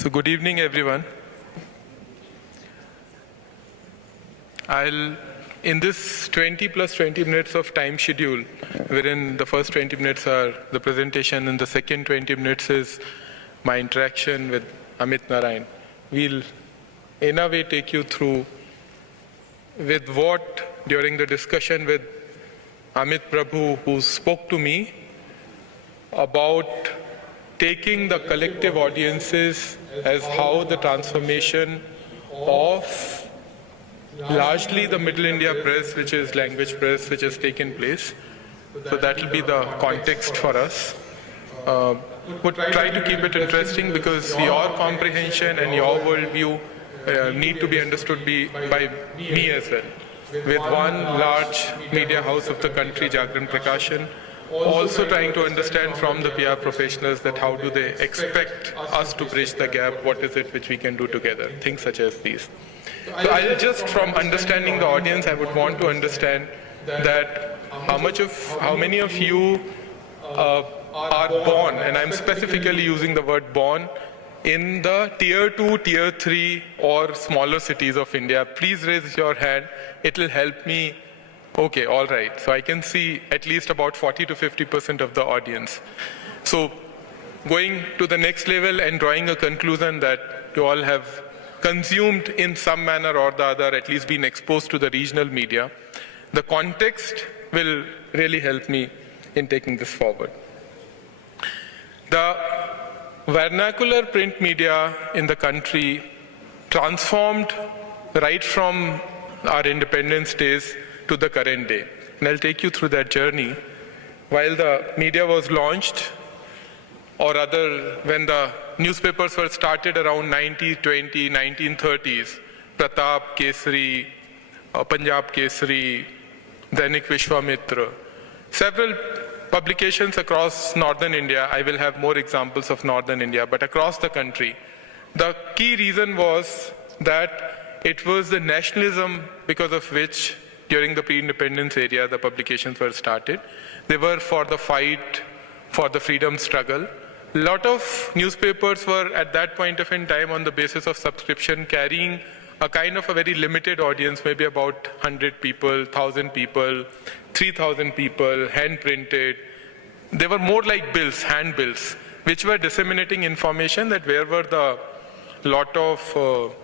So good evening, everyone. In this 20 plus 20 minutes of time schedule, wherein the first 20 minutes are the presentation and the second 20 minutes is my interaction with Amit Narayan, we'll in a way take you through with what during the discussion with Amit Prabhu, who spoke to me about taking the collective audiences as how the transformation of largely the Middle India press, which is language press, which has taken place. So that will be the context for us. Would try to keep it interesting because your comprehension and your worldview need to be understood by me as well. With one large media house of the country, Jagran Prakashan, also trying to understand from the PR professionals that how do they expect us to bridge the gap, what is it which we can do together, things such as these. So I'll just, from understanding the audience, I would want to understand that how many of you are born, and I'm specifically using the word born, in the tier 2, tier 3 or smaller cities of India. Please raise your hand, it will help me. Okay, all right. So I can see at least about 40 to 50% of the audience. So going to the next level and drawing a conclusion that you all have consumed in some manner or the other, at least been exposed to the regional media, the context will really help me in taking this forward. The vernacular print media in the country transformed right from our independence days to the current day. And I'll take you through that journey. While the media was launched, or rather when the newspapers were started around 1920, 1930s, Pratap Kesari, Punjab Kesari, Dainik Vishwamitra, several publications across northern India. I will have more examples of northern India, but across the country. The key reason was that it was the nationalism because of which during the pre-independence era, the publications were started. They were for the fight, for the freedom struggle. A lot of newspapers were at that point of time on the basis of subscription carrying a kind of a very limited audience, maybe about 100 people, 1,000 people, 3,000 people, hand-printed. They were more like bills, hand bills, which were disseminating information that where were the lot of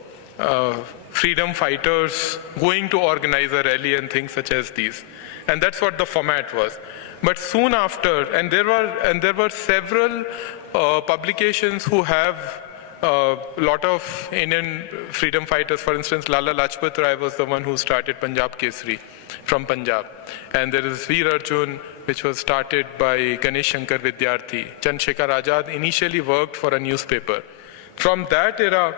freedom fighters going to organize a rally and things such as these. And that's what the format was. But soon after, and there were several publications who have a lot of Indian freedom fighters. For instance, Lala Lajpat Rai was the one who started Punjab Kesari from Punjab. And there is Veer Arjun, which was started by Ganesh Shankar Vidyarthi. Chandrasekhar Azad initially worked for a newspaper. From that era,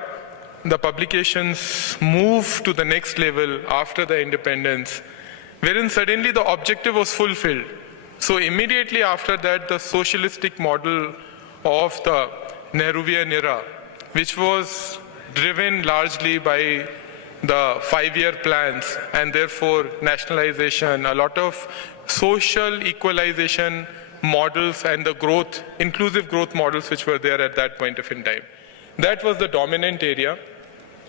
the publications moved to the next level after the independence, wherein suddenly the objective was fulfilled. So immediately after that, the socialistic model of the Nehruvian era, which was driven largely by the 5-year plans and therefore nationalization, a lot of social equalization models and the growth, inclusive growth models which were there at that point of time. That was the dominant area.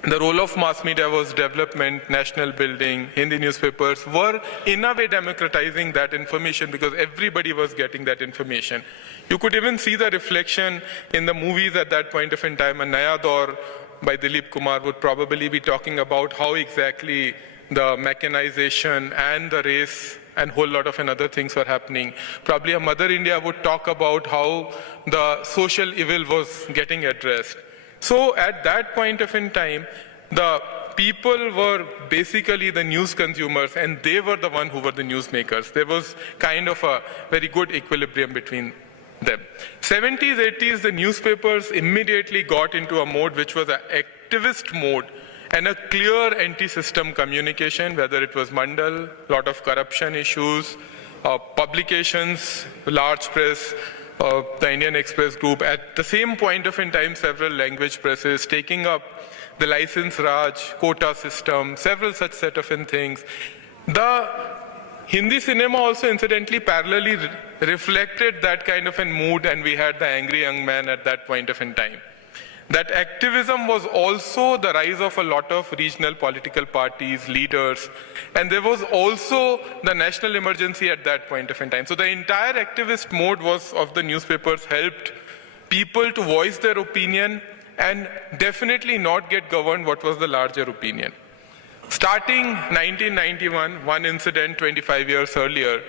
The role of mass media was development, national building. Hindi newspapers were in a way democratizing that information because everybody was getting that information. You could even see the reflection in the movies at that point of time. A Naya Daur by Dilip Kumar would probably be talking about how exactly the mechanization and the race and whole lot of other things were happening. Probably a Mother India would talk about how the social evil was getting addressed. So at that point of time, the people were basically the news consumers and they were the one who were the newsmakers. There was kind of a very good equilibrium between them. 70s, 80s, the newspapers immediately got into a mode which was an activist mode and a clear anti-system communication, whether it was Mandal, lot of corruption issues, publications, large press, the Indian Express Group. At the same point of time, several language presses taking up the license Raj, quota system, several such set of things. The Hindi cinema also incidentally parallelly reflected that kind of a mood, and we had the angry young man at that point of time. That activism was also the rise of a lot of regional political parties, leaders, and there was also the national emergency at that point of time. So the entire activist mode of the newspapers helped people to voice their opinion and definitely not get governed what was the larger opinion. Starting 1991, one incident 25 years earlier,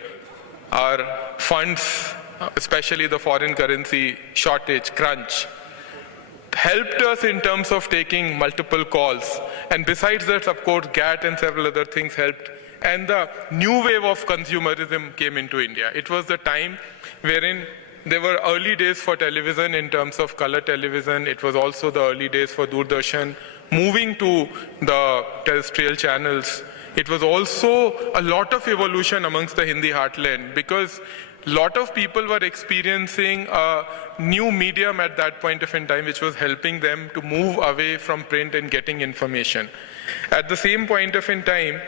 our funds, especially the foreign currency shortage, crunch, helped us in terms of taking multiple calls. And besides that, of course, GATT and several other things helped. And the new wave of consumerism came into India. It was the time wherein there were early days for television in terms of color television. It was also the early days for Doordarshan, moving to the terrestrial channels. It was also a lot of evolution amongst the Hindi heartland because a lot of people were experiencing a new medium at that point of time, which was helping them to move away from print and getting information. At the same point of time,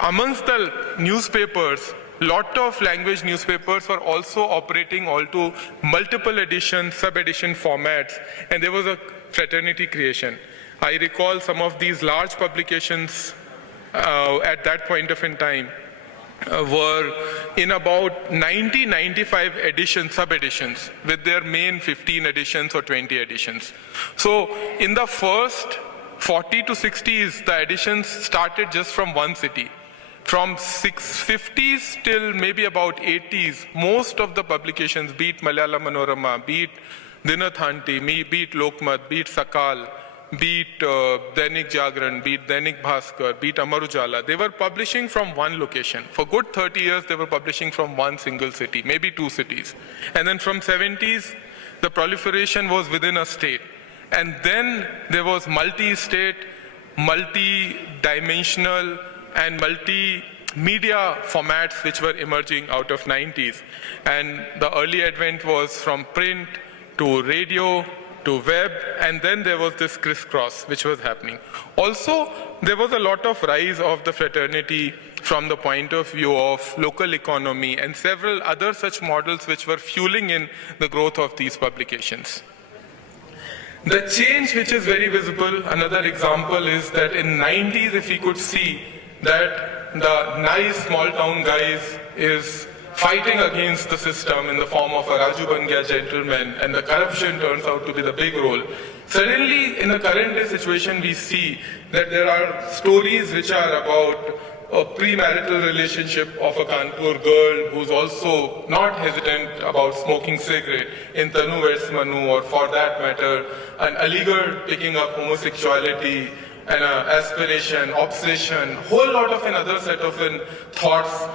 amongst the newspapers, lot of language newspapers were also operating onto multiple edition, sub-edition formats, and there was a fraternity creation. I recall some of these large publications at that point of time were in about 95 editions, sub-editions, with their main 15 editions or 20 editions. So in the first 40 to 60s, the editions started just from one city. From 650s till maybe about 80s, most of the publications, be it Malayalam Manorama, be it Dinathanti, be it Lokmat, be it Sakal, be it Dainik Jagran, be it Dainik Bhaskar, be it Amar Ujala, they were publishing from one location. For good 30 years, they were publishing from one single city, maybe two cities. And then from 70s, the proliferation was within a state. And then there was multi-state, multi-dimensional, and multimedia formats which were emerging out of 90s. And the early advent was from print to radio, to web, and then there was this crisscross which was happening. Also, there was a lot of rise of the fraternity from the point of view of local economy and several other such models which were fueling in the growth of these publications. The change which is very visible, another example is that in 90s, if we could see that the nice small town guys is fighting against the system in the form of a Raju Bangya gentleman, and the corruption turns out to be the big role. Suddenly, in the current day situation, we see that there are stories which are about a premarital relationship of a Kanpur girl who's also not hesitant about smoking cigarette in Tanu Weds Manu, or for that matter, an Aligarh picking up homosexuality, and aspiration, obsession, whole lot of another set of thoughts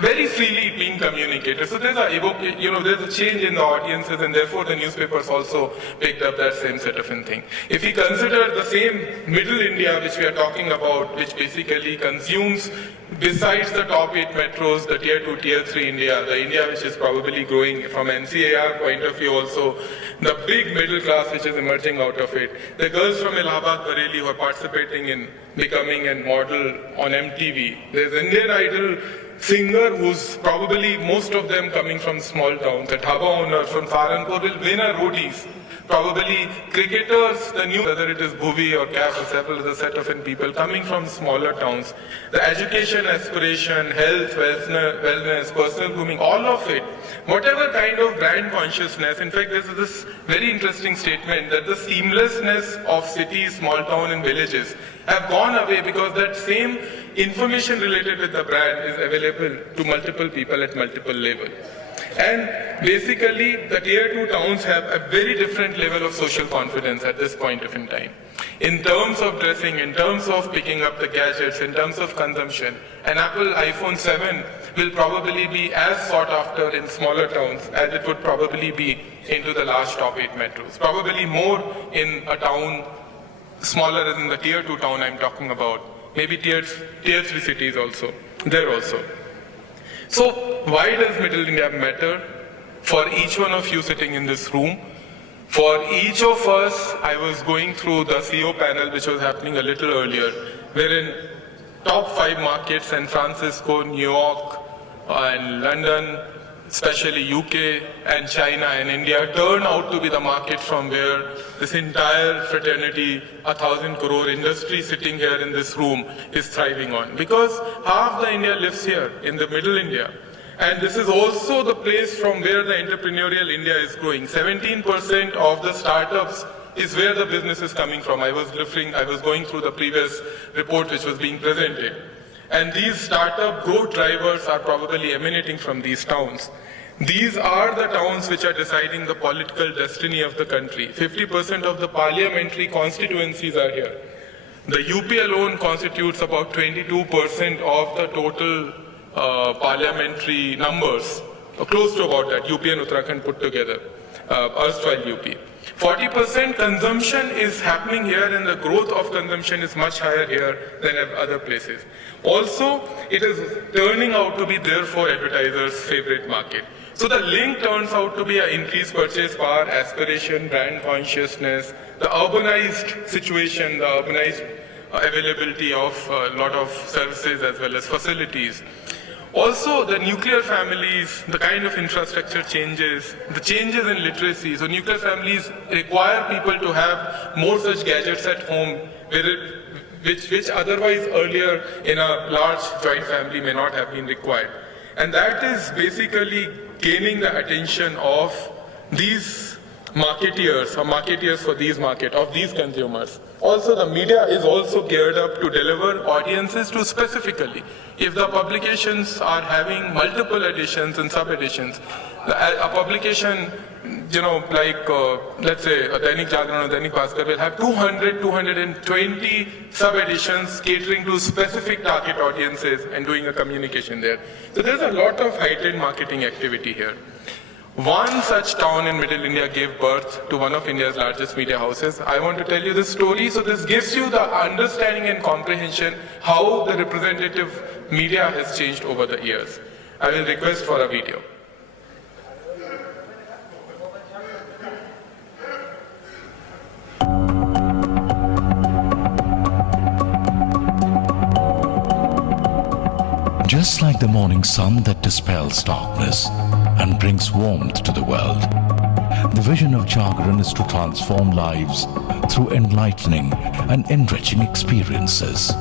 very freely being communicated. So there's there's a change in the audiences, and therefore the newspapers also picked up that same set of thing. If we consider the same middle India which we are talking about, which basically consumes, besides the top 8 metros, the tier 2, tier 3 India, the India which is probably growing from NCAR point of view also, the big middle class which is emerging out of it, the girls from Allahabad, Bareilly who are participating in becoming a model on MTV. There's Indian Idol singer who's probably most of them coming from small towns. A dhaba owner from Saharanpur will win a roadies. Probably cricketers, the new, whether it is Bhuvi or CAF or several other set of people coming from smaller towns. The education, aspiration, health, wellness, personal grooming, all of it, whatever kind of brand consciousness. In fact, there's this very interesting statement that the seamlessness of cities, small town and villages have gone away because that same information related with the brand is available to multiple people at multiple levels. And basically, the tier 2 towns have a very different level of social confidence at this point of time. In terms of dressing, in terms of picking up the gadgets, in terms of consumption, an Apple iPhone 7 will probably be as sought after in smaller towns as it would probably be into the large top 8 metros. Probably more in a town smaller than the tier 2 town I'm talking about. Maybe tier 3 cities also, there also. So why does Middle India matter? For each one of you sitting in this room, for each of us, I was going through the CEO panel which was happening a little earlier, wherein top 5 markets, San Francisco, New York, and London, especially UK and China and India, turn out to be the market from where this entire fraternity, 1,000 crore industry sitting here in this room is thriving on. Because half the India lives here in the middle India. And this is also the place from where the entrepreneurial India is growing. 17% of the startups is where the business is coming from. I was going through the previous report which was being presented. And these startup growth drivers are probably emanating from these towns. These are the towns which are deciding the political destiny of the country. 50% of the parliamentary constituencies are here. The UP alone constitutes about 22% of the total parliamentary numbers, close to about that, UP and Uttarakhand put together, erstwhile UP. 40% consumption is happening here, and the growth of consumption is much higher here than at other places. Also, it is turning out to be therefore advertisers' favorite market. So the link turns out to be an increased purchase power, aspiration, brand consciousness, the urbanized situation, the urbanized availability of a lot of services as well as facilities. Also, the nuclear families, the kind of infrastructure changes, the changes in literacy. So nuclear families require people to have more such gadgets at home, which otherwise earlier in a large joint family may not have been required. And that is basically gaining the attention of these marketeers, or marketeers for these of these consumers. Also, the media is also geared up to deliver audiences to specifically. If the publications are having multiple editions and sub-editions, a publication, like let's say a Dainik Jagran or Dainik Bhaskar will have 200, 220 sub-editions catering to specific target audiences and doing a communication there. So there's a lot of heightened marketing activity here. One such town in Middle India gave birth to one of India's largest media houses. I want to tell you this story, so this gives you the understanding and comprehension how the representative media has changed over the years. I will request for a video. Just like the morning sun that dispels darkness and brings warmth to the world, the vision of Jagran is to transform lives through enlightening and enriching experiences.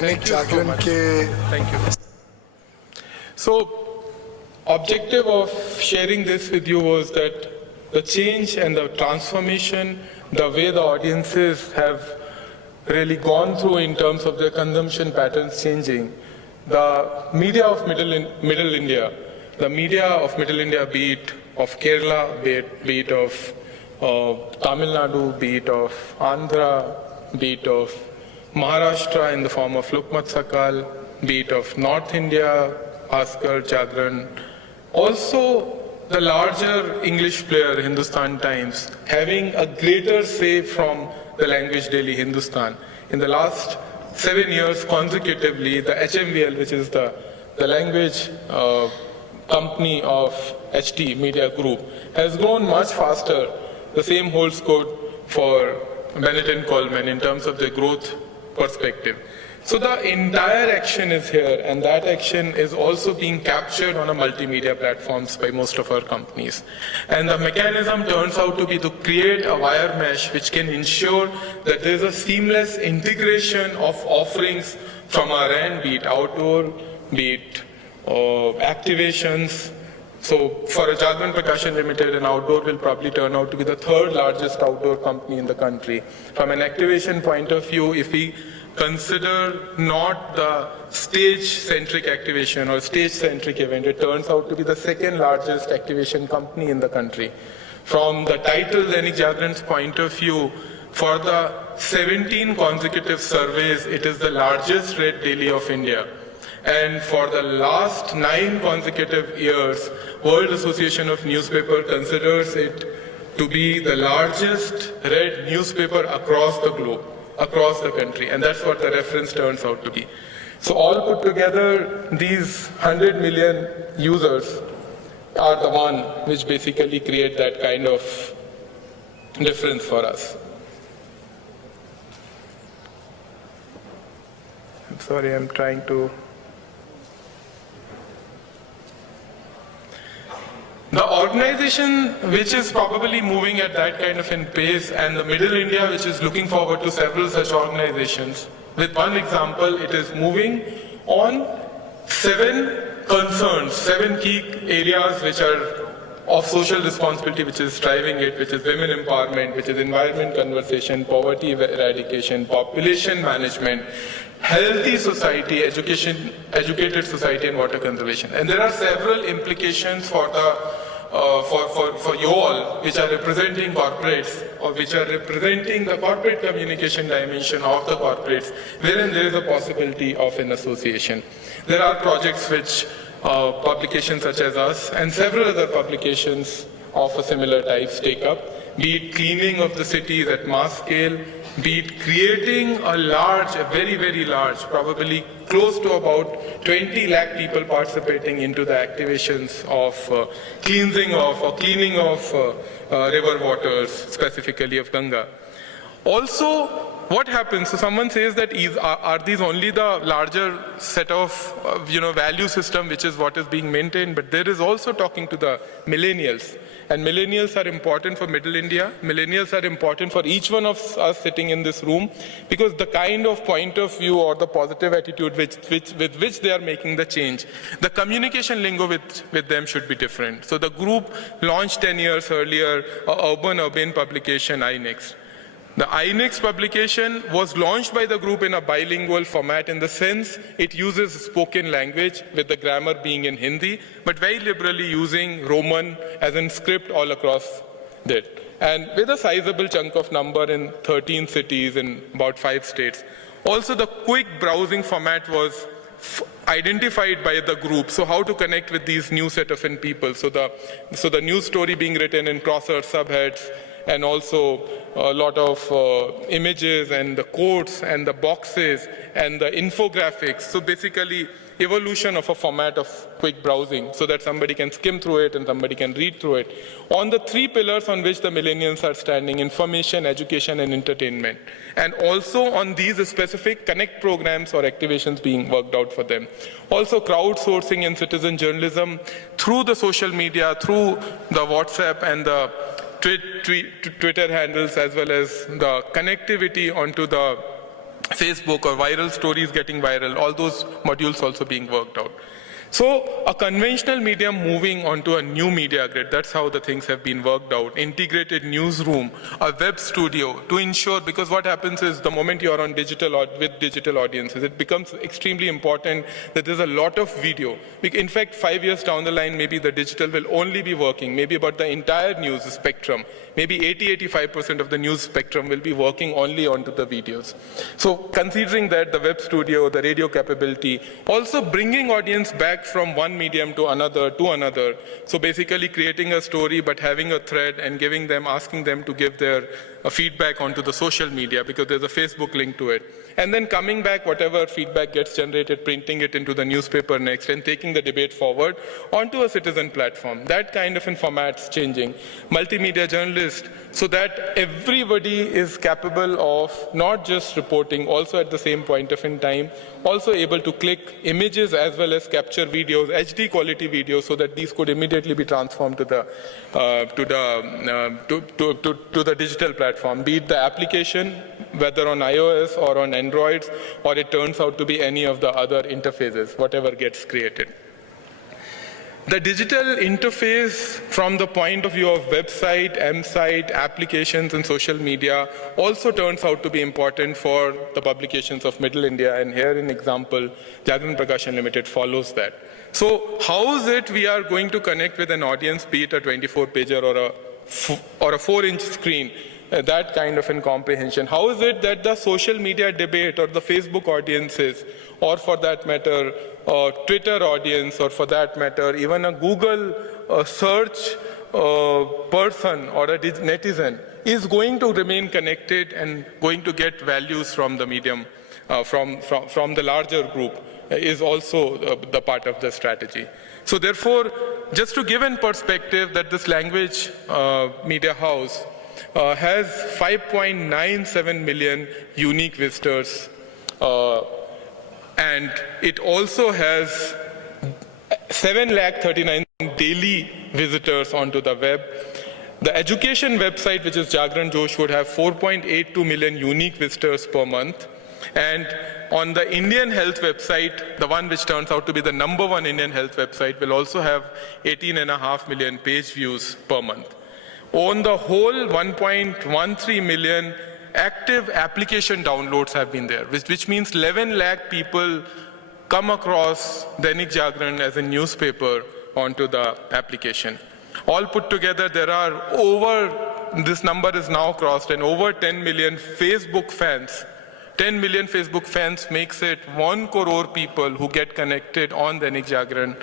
Thank you so much. Thank you. So, objective of sharing this with you was that the change and the transformation, the way the audiences have really gone through in terms of their consumption patterns changing, the media of Middle India, the media of Middle India, be it of Kerala, be it of Tamil Nadu, be it of Andhra, be it of Maharashtra in the form of Lokmat Sakal, be it of North India, Bhaskar, Jagran. Also, the larger English player, Hindustan Times, having a greater say from the language daily Hindustan. In the last 7 years consecutively, the HMVL, which is the language company of HT Media Group, has grown much faster. The same holds good for Bennett and Coleman in terms of their growth perspective. So the entire action is here, and that action is also being captured on a multimedia platforms by most of our companies. And the mechanism turns out to be to create a wire mesh which can ensure that there is a seamless integration of offerings from our end, be it outdoor, be it activations. So for a Jagran Prakashan Limited, an outdoor will probably turn out to be the third largest outdoor company in the country. From an activation point of view, if we consider not the stage-centric activation or stage-centric event, it turns out to be the second largest activation company in the country. From the title Dainik Jagran's point of view, for the 17 consecutive surveys, it is the largest read daily of India. And for the last 9 consecutive years, World Association of Newspaper considers it to be the largest read newspaper across the globe, across the country. And that's what the reference turns out to be. So all put together, these 100 million users are the one which basically create that kind of difference for us. I'm sorry, I'm trying to... The organization which is probably moving at that kind of a pace, and the Middle India which is looking forward to several such organizations. With one example, it is moving on 7 concerns, 7 key areas which are of social responsibility, which is driving it, which is women empowerment, which is environment conversation, poverty eradication, population management, healthy society, educated society, and water conservation. And there are several implications for the for you all, which are representing corporates, or which are representing the corporate communication dimension of the corporates, wherein there is a possibility of an association. There are projects which publications such as us and several other publications of a similar type take up, be it cleaning of the cities at mass scale, be it creating a large, a very, very large, probably close to about 20 lakh people participating into the activations of cleansing of or cleaning of river waters, specifically of Ganga. Also, what happens? So someone says that are these only the larger set of value system, which is what is being maintained? But there is also talking to the millennials. And millennials are important for Middle India. Millennials are important for each one of us sitting in this room, because the kind of point of view or the positive attitude with which they are making the change, the communication lingo with them should be different. So the group launched 10 years earlier a urban publication, iNext. The iNext publication was launched by the group in a bilingual format, in the sense it uses spoken language with the grammar being in Hindi, but very liberally using Roman as in script all across that. And with a sizable chunk of number in 13 cities in about 5 states. Also, the quick browsing format was identified by the group. So how to connect with these new set of people. So the news story being written in crosswords, subheads, and also a lot of images and the quotes and the boxes and the infographics. So basically, evolution of a format of quick browsing so that somebody can skim through it and somebody can read through it. On the 3 pillars on which the millennials are standing: information, education, and entertainment. And also on these specific connect programs or activations being worked out for them. Also crowdsourcing and citizen journalism through the social media, through the WhatsApp and the Twitter handles, as well as the connectivity onto the Facebook or viral stories getting viral, all those modules also being worked out. So a conventional medium moving onto a new media grid, that's how the things have been worked out. Integrated newsroom, a web studio to ensure, because what happens is the moment you are on digital with digital audiences, it becomes extremely important that there's a lot of video. In fact, 5 years down the line, maybe the digital will only be working, maybe about the entire news spectrum. Maybe 80-85% of the news spectrum will be working only onto the videos. So considering that, the web studio, the radio capability, also bringing audience back from one medium to another, So basically creating a story, but having a thread and giving them, asking them to give their feedback onto the social media, because there's a Facebook link to it. And then coming back, whatever feedback gets generated, printing it into the newspaper next, and taking the debate forward onto a citizen platform. That kind of format's changing. Multimedia journalist, so that everybody is capable of not just reporting, also at the same point of in time, also able to click images as well as capture videos, HD quality videos, so that these could immediately be transformed to the digital platform, be it the application, whether on iOS or on Androids, or it turns out to be any of the other interfaces, whatever gets created. The digital interface from the point of view of website, M-site, applications, and social media also turns out to be important for the publications of Middle India. And here, an example, Jagran Prakashan Limited follows that. So how is it we are going to connect with an audience, be it a 24-pager or a 4-inch screen? That kind of comprehension. How is it that the social media debate or the Facebook audiences, or for that matter, Twitter audience, or for that matter, even a Google search person or a netizen is going to remain connected and going to get values from the medium, from the larger group, is also the part of the strategy. So therefore, just to give in perspective that this language media house has 5.97 million unique visitors, and it also has 7,39,000 daily visitors onto the web. The education website, which is Jagran Josh, would have 4.82 million unique visitors per month. And on the Indian health website, the one which turns out to be the #1 Indian health website, will also have 18.5 million page views per month. On the whole, 1.13 million active application downloads have been there, which means 11 lakh people come across Dainik Jagran as a newspaper onto the application. All put together, there are this number is now crossed, and over 10 million Facebook fans. 10 million Facebook fans makes it 1 crore people who get connected on Dainik Jagran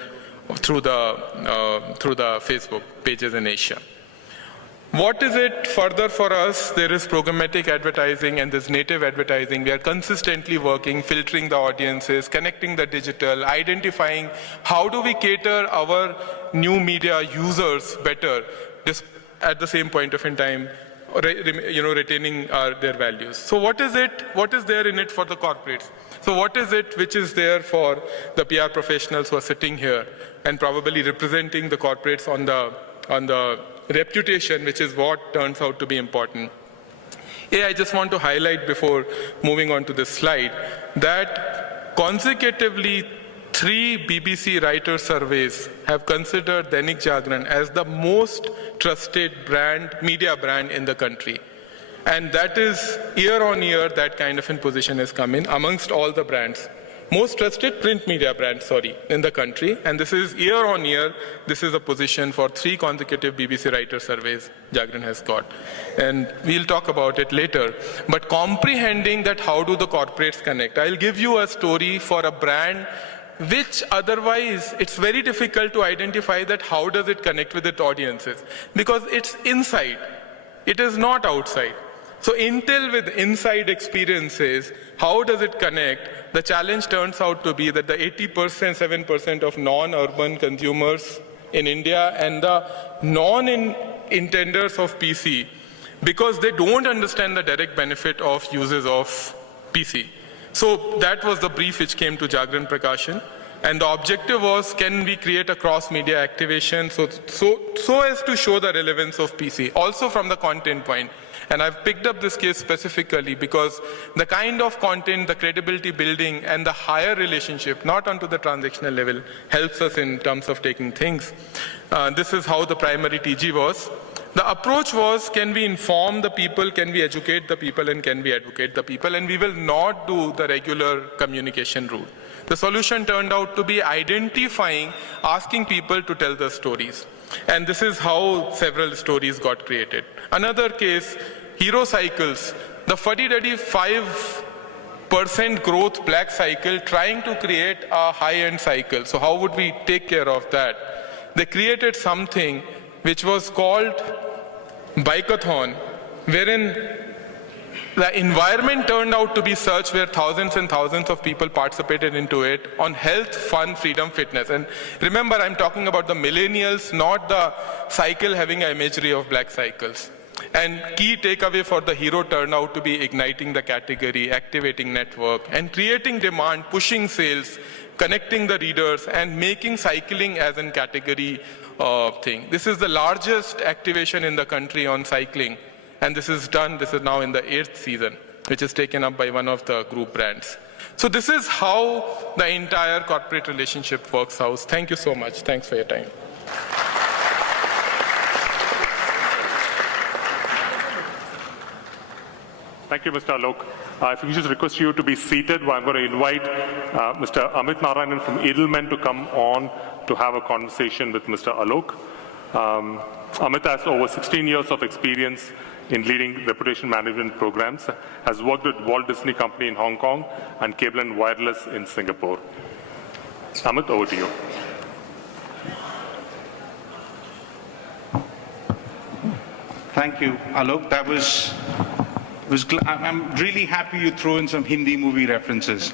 through the Facebook pages in Asia. What is it further for us? There is programmatic advertising and there's native advertising. We are consistently working, filtering the audiences, connecting the digital, identifying how do we cater our new media users better, at the same point of in time, retaining their values. So what is it? What is there in it for the corporates? So what is it which is there for the PR professionals who are sitting here and probably representing the corporates on the reputation, which is what turns out to be important? I just want to highlight before moving on to this slide that consecutively 3 BBC writer surveys have considered Dainik Jagran as the most trusted media brand in the country. And that is year on year, that kind of position has come in amongst all the brands. Most trusted print media brand, in the country. And this is year on year, this is a position for 3 consecutive BBC writer surveys Jagran has got. And we'll talk about it later. But comprehending that, how do the corporates connect? I'll give you a story for a brand which otherwise it's very difficult to identify that how does it connect with its audiences, because it's inside, it is not outside. So Intel with inside experiences, how does it connect? The challenge turns out to be that the 7% of non-urban consumers in India and the non-intenders of PC, because they don't understand the direct benefit of uses of PC. So that was the brief which came to Jagran Prakashan. And the objective was, can we create a cross-media activation so as to show the relevance of PC, also from the content point. And I've picked up this case specifically because the kind of content, the credibility building, and the higher relationship, not onto the transactional level, helps us in terms of taking things. This is how the primary TG was. The approach was, can we inform the people, can we educate the people, and can we advocate the people, and we will not do the regular communication route. The solution turned out to be identifying, asking people to tell the stories. And this is how several stories got created. Another case, Hero Cycles, the fuddy-duddy 5% growth black cycle trying to create a high-end cycle. So how would we take care of that? They created something which was called Bikeathon, wherein the environment turned out to be such where thousands and thousands of people participated into it on health, fun, freedom, fitness. And remember, I'm talking about the millennials, not the cycle having an imagery of black cycles. And key takeaway for the hero turned out to be igniting the category, activating network, and creating demand, pushing sales, connecting the readers, and making cycling as a category thing. This is the largest activation in the country on cycling. And this is now in the 8th season, which is taken up by one of the group brands. So this is how the entire corporate relationship works out. Thank you so much. Thanks for your time. Thank you, Mr. Alok. If we just request you to be seated, I'm going to invite Mr. Amit Narayan from Edelman to come on to have a conversation with Mr. Alok. Amit has over 16 years of experience in leading reputation management programs, has worked with Walt Disney Company in Hong Kong and Cable and Wireless in Singapore. Amit, over to you. Thank you, Alok. I'm really happy you threw in some Hindi movie references.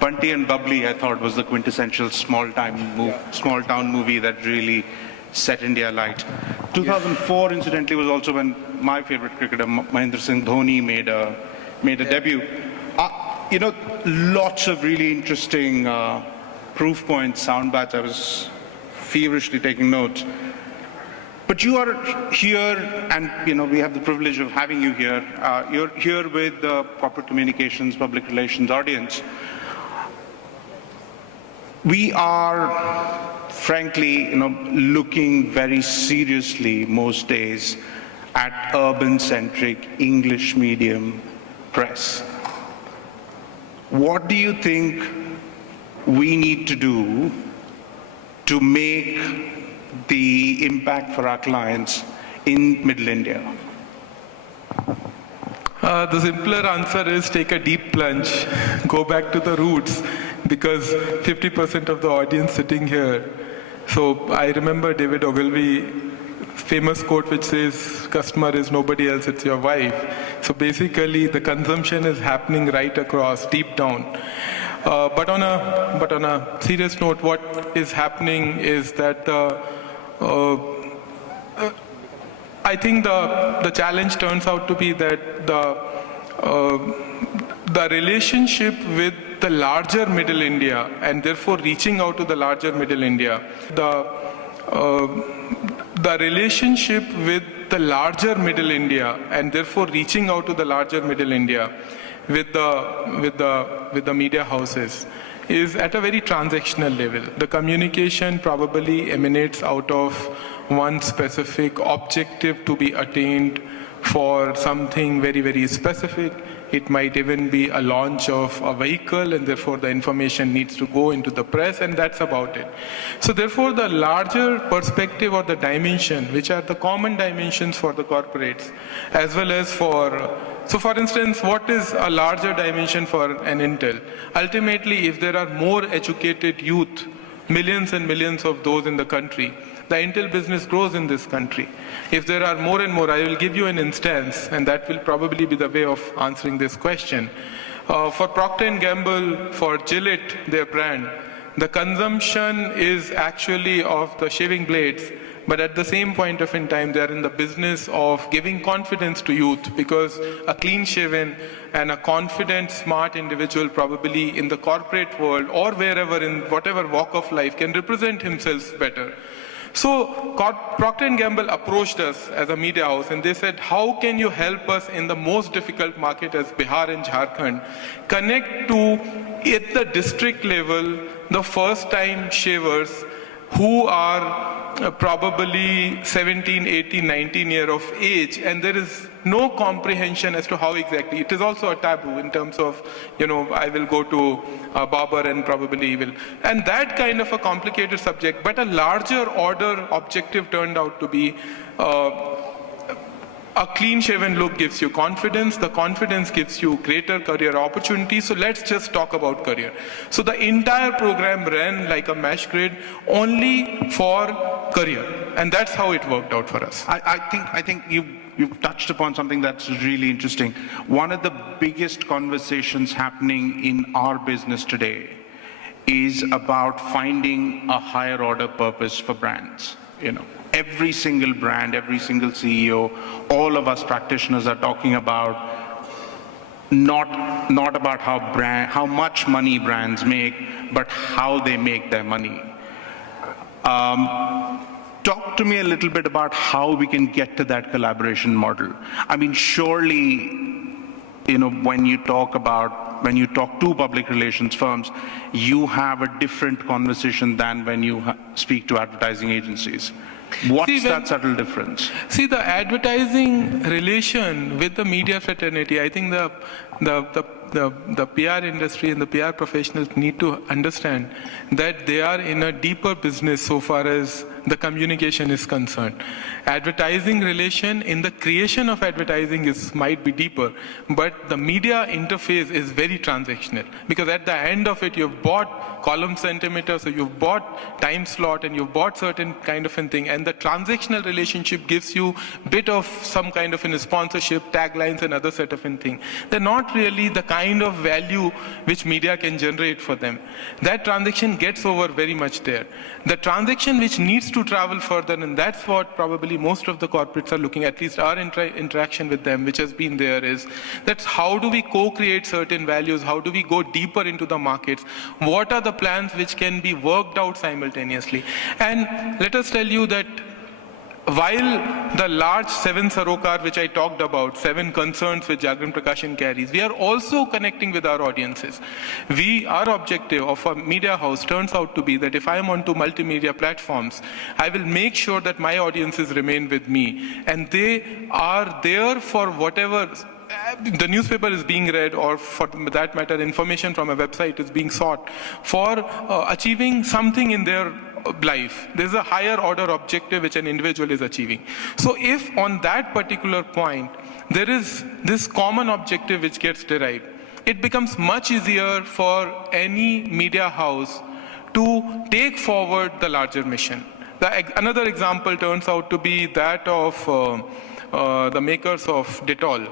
Bunty and Bubbly, I thought, was the quintessential small-town movie that really set India alight. 2004, incidentally, was also when my favorite cricketer, Mahendra Singh Dhoni, made a debut. Lots of really interesting proof points, sound bites. I was feverishly taking notes. But you are here, and we have the privilege of having you here. You're here with the corporate communications, public relations audience. We are, frankly, looking very seriously most days at urban-centric English medium press. What do you think we need to do to make the impact for our clients in Middle India? The simpler answer is take a deep plunge, go back to the roots, because 50% of the audience sitting here. So I remember David Ogilvy's famous quote which says, customer is nobody else, it's your wife. So basically the consumption is happening right across, deep down. But on a serious note, what is happening is that I think the challenge turns out to be that the relationship with the larger Middle India, and therefore reaching out to the larger Middle India, the relationship with the larger Middle India, and therefore reaching out to the larger Middle India with the media houses is at a very transactional level. The communication probably emanates out of one specific objective to be attained for something very, very specific. It might even be a launch of a vehicle, and therefore the information needs to go into the press, and that's about it. So therefore the larger perspective or the dimension, which are the common dimensions for the corporates, as well as so for instance, what is a larger dimension for an Intel? Ultimately, if there are more educated youth, millions and millions of those in the country, the Intel business grows in this country. If there are more and more, I will give you an instance, and that will probably be the way of answering this question. For Procter & Gamble, for Gillette, their brand, the consumption is actually of the shaving blades but at the same point of in time, they're in the business of giving confidence to youth, because a clean-shaven and a confident, smart individual probably in the corporate world or wherever in whatever walk of life can represent himself better. So Procter & Gamble approached us as a media house and they said, how can you help us in the most difficult market as Bihar and Jharkhand connect to, at the district level, the first-time shavers who are probably 17, 18, 19 years of age, and there is no comprehension as to how exactly. It is also a taboo in terms of, I will go to a barber and probably will. And that kind of a complicated subject, but a larger order objective turned out to be a clean-shaven look gives you confidence, the confidence gives you greater career opportunities, so let's just talk about career. So the entire program ran like a mesh grid only for career, and that's how it worked out for us. I think you've touched upon something that's really interesting. One of the biggest conversations happening in our business today is about finding a higher order purpose for brands. Every single brand, every single CEO, all of us practitioners are talking about not about how much money brands make, but how they make their money. Talk to me a little bit about how we can get to that collaboration model. I mean, surely, when you talk to public relations firms, you have a different conversation than when you speak to advertising agencies. What's that subtle difference? See, the advertising relation with the media fraternity, I think the PR industry and the PR professionals need to understand that they are in a deeper business so far as the communication is concerned. Advertising relation in the creation of advertising might be deeper, but the media interface is very transactional, because at the end of it, you've bought column centimeters, so you've bought time slot and you've bought certain kind of a thing, and the transactional relationship gives you a bit of some kind of a sponsorship, taglines and other set of a thing. They're not really the kind of value which media can generate for them. That transaction gets over very much there. The transaction which needs to travel further, and that's what probably most of the corporates are looking, at least our interaction with them, which has been there, is that's how do we co-create certain values, how do we go deeper into the markets, what are the plans which can be worked out simultaneously. And let us tell you that while the large 7 Sarokar, which I talked about, 7 concerns which Jagran Prakashan carries, we are also connecting with our audiences. Our objective of a media house turns out to be that if I am onto multimedia platforms, I will make sure that my audiences remain with me, and they are there for whatever the newspaper is being read, or for that matter, information from a website is being sought for achieving something in their life. There's a higher order objective which an individual is achieving. So if on that particular point, there is this common objective which gets derived, it becomes much easier for any media house to take forward the larger mission. Another example turns out to be that of the makers of Dettol.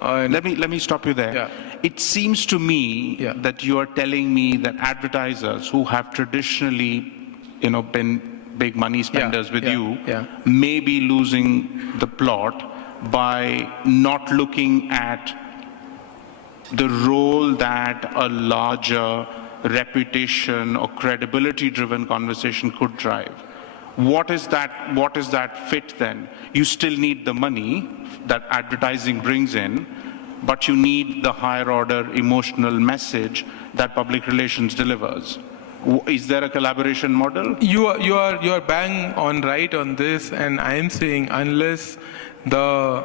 Let me stop you there. Yeah. It seems to me that you are telling me that advertisers who have traditionally been big money spenders with you may be losing the plot by not looking at the role that a larger reputation or credibility driven conversation could drive. What is that fit then? You still need the money that advertising brings in, but you need the higher order emotional message that public relations delivers. Is there a collaboration model? You are bang on right on this, and I am saying unless the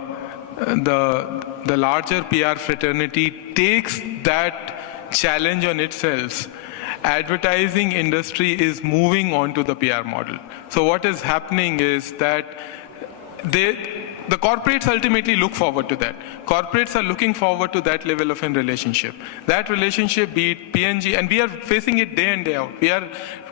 larger PR fraternity takes that challenge on itself, advertising industry is moving on to the PR model. So what is happening is that the the corporates ultimately look forward to that. Corporates are looking forward to that level of a relationship. That relationship, be it P&G, and we are facing it day in, day out. We are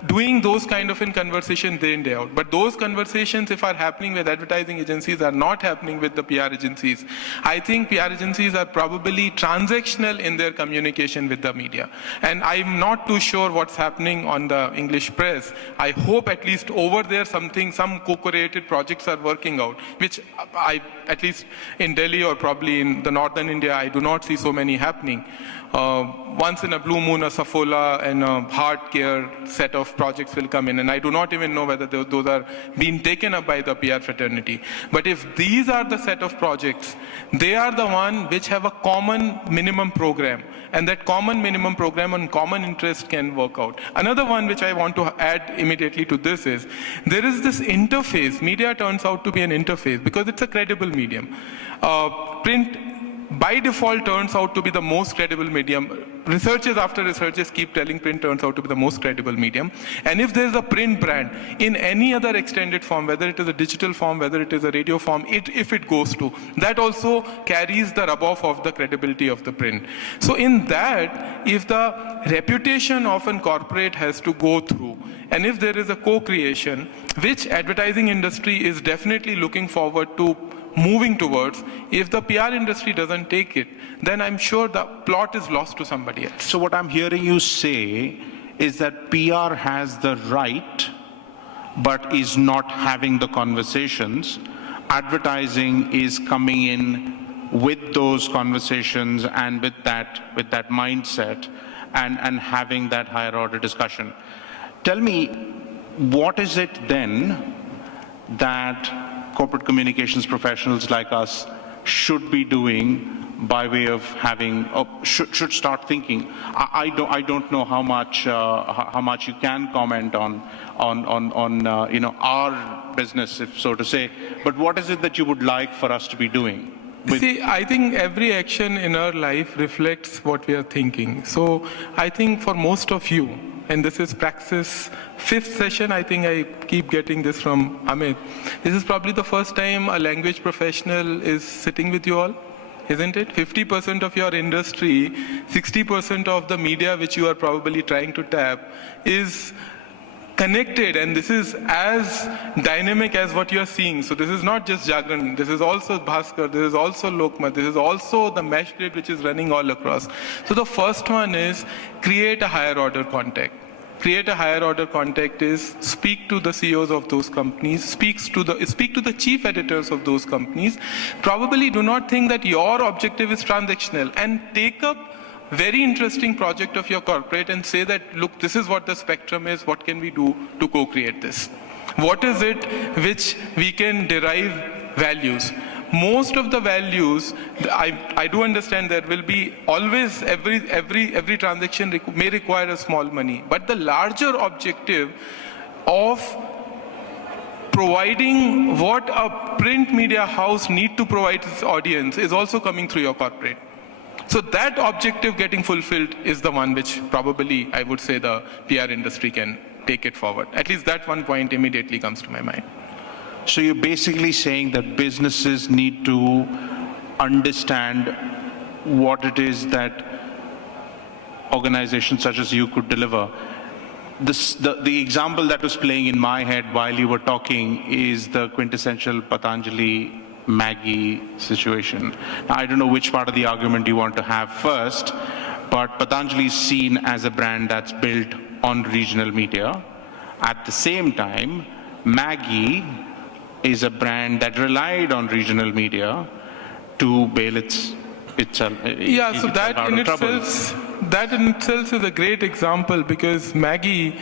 doing those kind of conversations day in, day out. But those conversations, if are happening with advertising agencies, are not happening with the PR agencies. I think PR agencies are probably transactional in their communication with the media. And I'm not too sure what's happening on the English press. I hope at least over there some co-created projects are working out, which at least in Delhi or probably in the northern India, I do not see so many happening. Once in a blue moon, a Saffola and a heart care set of projects will come in, and I do not even know whether those are being taken up by the PR fraternity. But if these are the set of projects, they are the one which have a common minimum program, and that common minimum program and common interest can work out. Another one which I want to add immediately to this is, there is this interface. Media turns out to be an interface because it's a credible medium. Print by default turns out to be the most credible medium. Researchers after researchers keep telling print turns out to be the most credible medium. And if there's a print brand in any other extended form, whether it is a digital form, whether it is a radio form, if it goes to, that also carries the rub-off of the credibility of the print. So in that, if the reputation of a corporate has to go through, and if there is a co-creation, which advertising industry is definitely looking forward to moving towards, if the PR industry doesn't take it, then I'm sure the plot is lost to somebody else. So what I'm hearing you say is that PR has the right, but is not having the conversations. Advertising is coming in with those conversations and with that mindset and having that higher order discussion. Tell me, what is it then that corporate communications professionals like us should be doing by way of having, should start thinking? I don't know how much you can comment on our business, if so to say, but what is it that you would like for us to be doing? See, I think every action in our life reflects what we are thinking. So I think for most of you, and this is Praxis 5th session, I think I keep getting this from Amit. This is probably the first time a language professional is sitting with you all, isn't it? 50% of your industry, 60% of the media which you are probably trying to tap is connected, and this is as dynamic as what you are seeing. So this is not just Jagran, this is also Bhaskar, this is also Lokmat, this is also the mesh grid which is running all across. So the first one is create a higher order contact. Create a higher order contact is speak to the CEOs of those companies, speak to the chief editors of those companies. Probably do not think that your objective is transactional, and take up very interesting project of your corporate and say that, look, this is what the spectrum is, what can we do to co-create this? What is it which we can derive values? Most of the values, I do understand there will be always, every transaction may require a small money, but the larger objective of providing what a print media house need to provide its audience is also coming through your corporate. So that objective getting fulfilled is the one which probably I would say the PR industry can take it forward. At least that one point immediately comes to my mind. So you're basically saying that businesses need to understand what it is that organizations such as you could deliver. The example that was playing in my head while you were talking is the quintessential Patanjali Maggi situation. Now, I don't know which part of the argument you want to have first, but Patanjali is seen as a brand that's built on regional media. At the same time, Maggi is a brand that relied on regional media to bail itself. Yeah, so that in itself is a great example, because Maggi,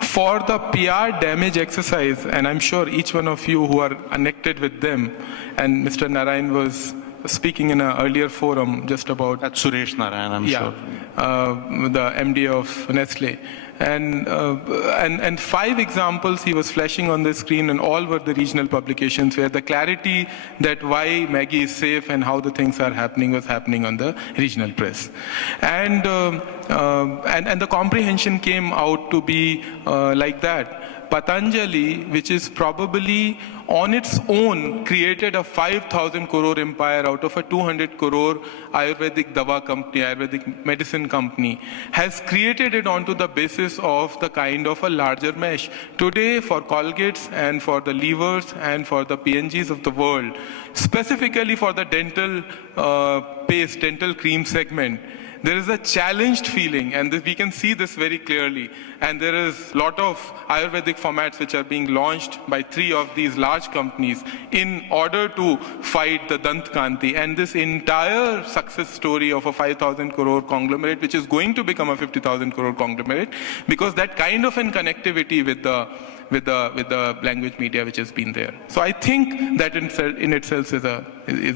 for the PR damage exercise, and I'm sure each one of you who are connected with them, and Mr. Narayan was speaking in an earlier forum just about... That's Suresh Narayan, I'm sure. The MD of Nestle. And 5 examples he was flashing on the screen, and all were the regional publications where the clarity that why Maggi is safe and how the things are happening was happening on the regional press. And the comprehension came out to be like that. Patanjali, which is probably on its own created a 5,000 crore empire out of a 200 crore Ayurvedic dawa company, Ayurvedic medicine company, has created it onto the basis of the kind of a larger mesh. Today, for Colgates and for the levers and for the P&Gs of the world, specifically for the dental paste, dental cream segment, there is a challenged feeling, and we can see this very clearly. And there is a lot of Ayurvedic formats which are being launched by 3 of these large companies in order to fight the Dant Kanti. And this entire success story of a 5,000 crore conglomerate, which is going to become a 50,000 crore conglomerate, because that kind of an connectivity with the language media which has been there. So I think that in itself is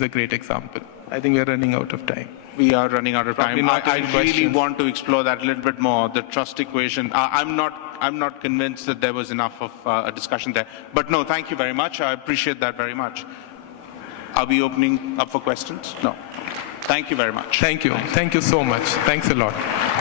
a great example. I think we are running out of time. We are running out of time. I really questions. want to explore that a little bit more, the trust equation. I'm not convinced that there was enough of a discussion there. But no, thank you very much. I appreciate that very much. Are we opening up for questions? No. Thank you very much. Thank you. Thank you so much. Thanks a lot.